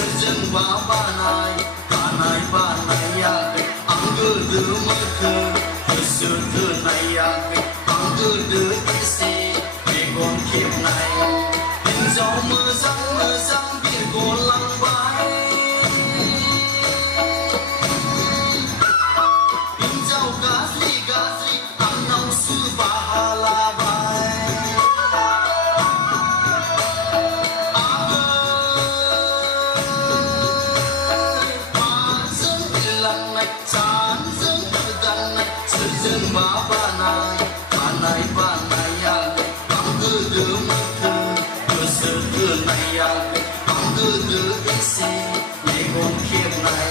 sözün babanay kanay banay ya angırdı mıkı hırsızı nay ya angırdı isi bir con kiếp này tình dấu mưa răng bir golang bay tình dấu gazli anong su bahala bay sözün babanay kanay banay ya angırdı mıkı hırsızı nay ya angırdı isi bir con kiếp này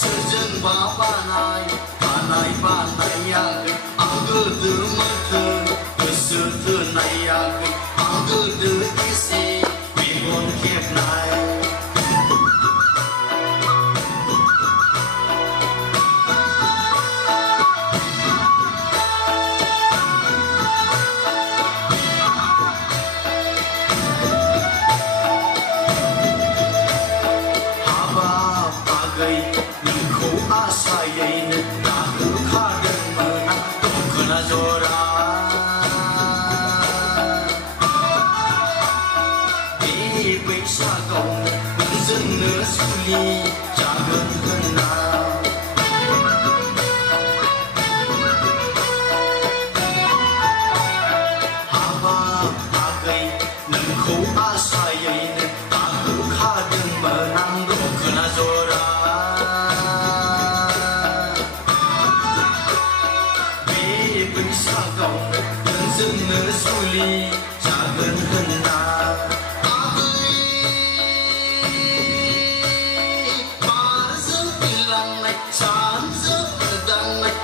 sözün babanay kanay banay ya angırdı mıkı hırsızı nay ya angırdı isi bir con kiếp này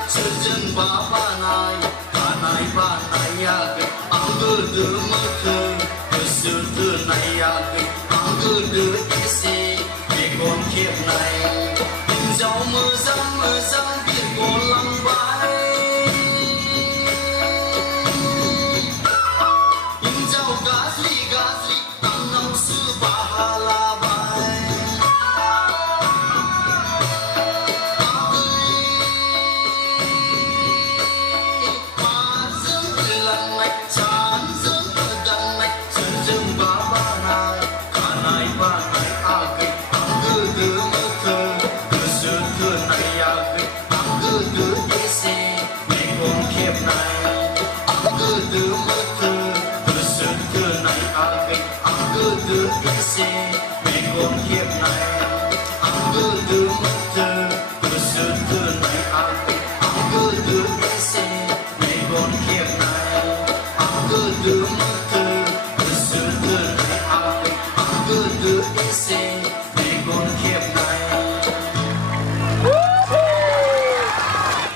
sözün babanay kanay banay ya angırdı mıkı hırsızı nay ya angırdı isi bir con kiếp này tình dấu mưa răng bir golang bay tình dấu gazli anong su bahala bay Hãy subscribe